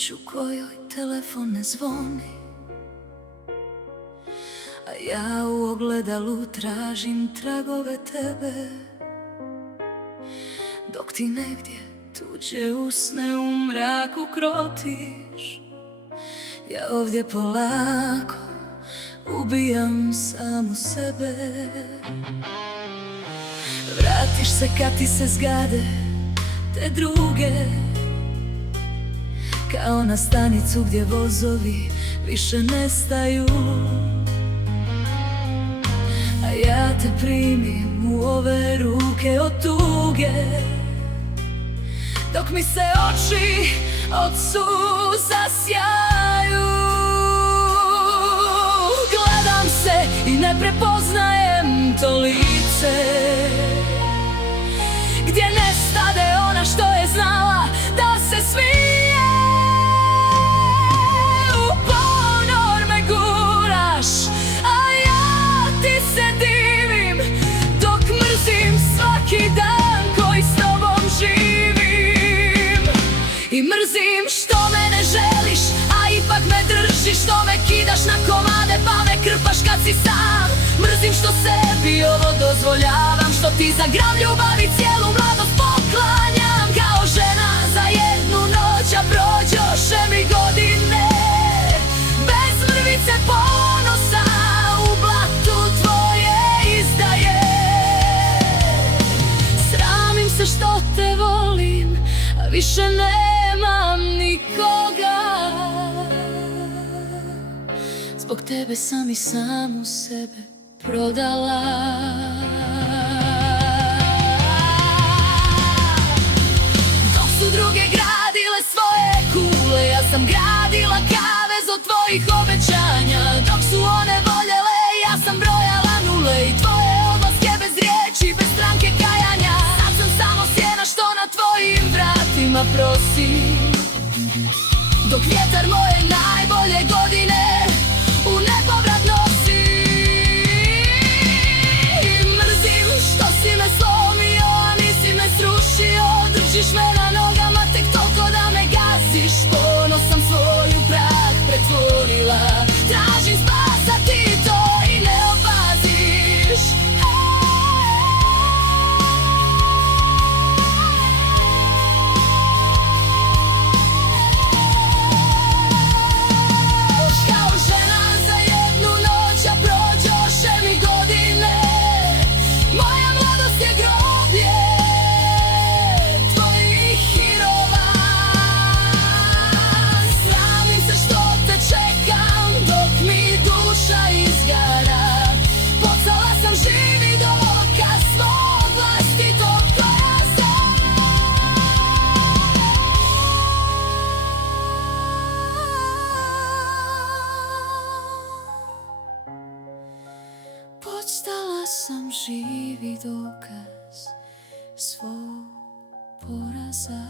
noć u kojoj telefon ne zvoni, a ja u ogledalu tražim tragove tebe, dok ti negdje tuđe usne u mraku krotiš. Ja ovdje polako ubijam samu sebe. Vratiš se kad ti se zgade te druge, kao na stanicu gdje vozovi više nestaju. A ja te primim u ove ruke od tuge, dok mi se oči od suza sjaju. Gledam se i ne prepoznajem to lice, gdje nestade ona što je znala da se smije. U ponor me guraš, a ja ti se divim, dok mrzim svaki dan koji s tobom živim. I mrzim što me ne želiš, a ipak me držiš, što me kidaš na komade pa me krpaš kad si sam. Mrzim što sebi ovo dozvoljavam, što ti za gram ljubavi cijelu mladost poklanjam. Kao žena za jednu noć, a prođoše mi godine bez mrvice ponosa, u blatu tvoje izdaje. Sramim se što te volim, a više nemam nikoga. Zbog tebe sam i samu sebe prodala. Dok su druge gradile svoje kule, ja sam gradila kavez od tvojih obećanja. Dok su one voljele, ja sam brojala nule i tvoje odlaske bez riječi, bez stranke kajanja. Sad sam samo sjena što na tvojim vratima prosi, dok vjetar moje najbolje godine u nepovrat nosi. Mrzim što si me slomio, a nisi me srušio. Držiš me na nogama tek toliko da me gaziš. Ponos sam svoj u prah pretvorila, tražim spasa, ti to i ne opaziš. Kao žena za jednu noć, a prođoše mi godine, moja mladost je groblje tvojih hirova. Sramim se što te čekam dok mi duša izgara. Postala sam živi dokaz svog vlastitog poraza. Postala sam živi dokaz svog poraza.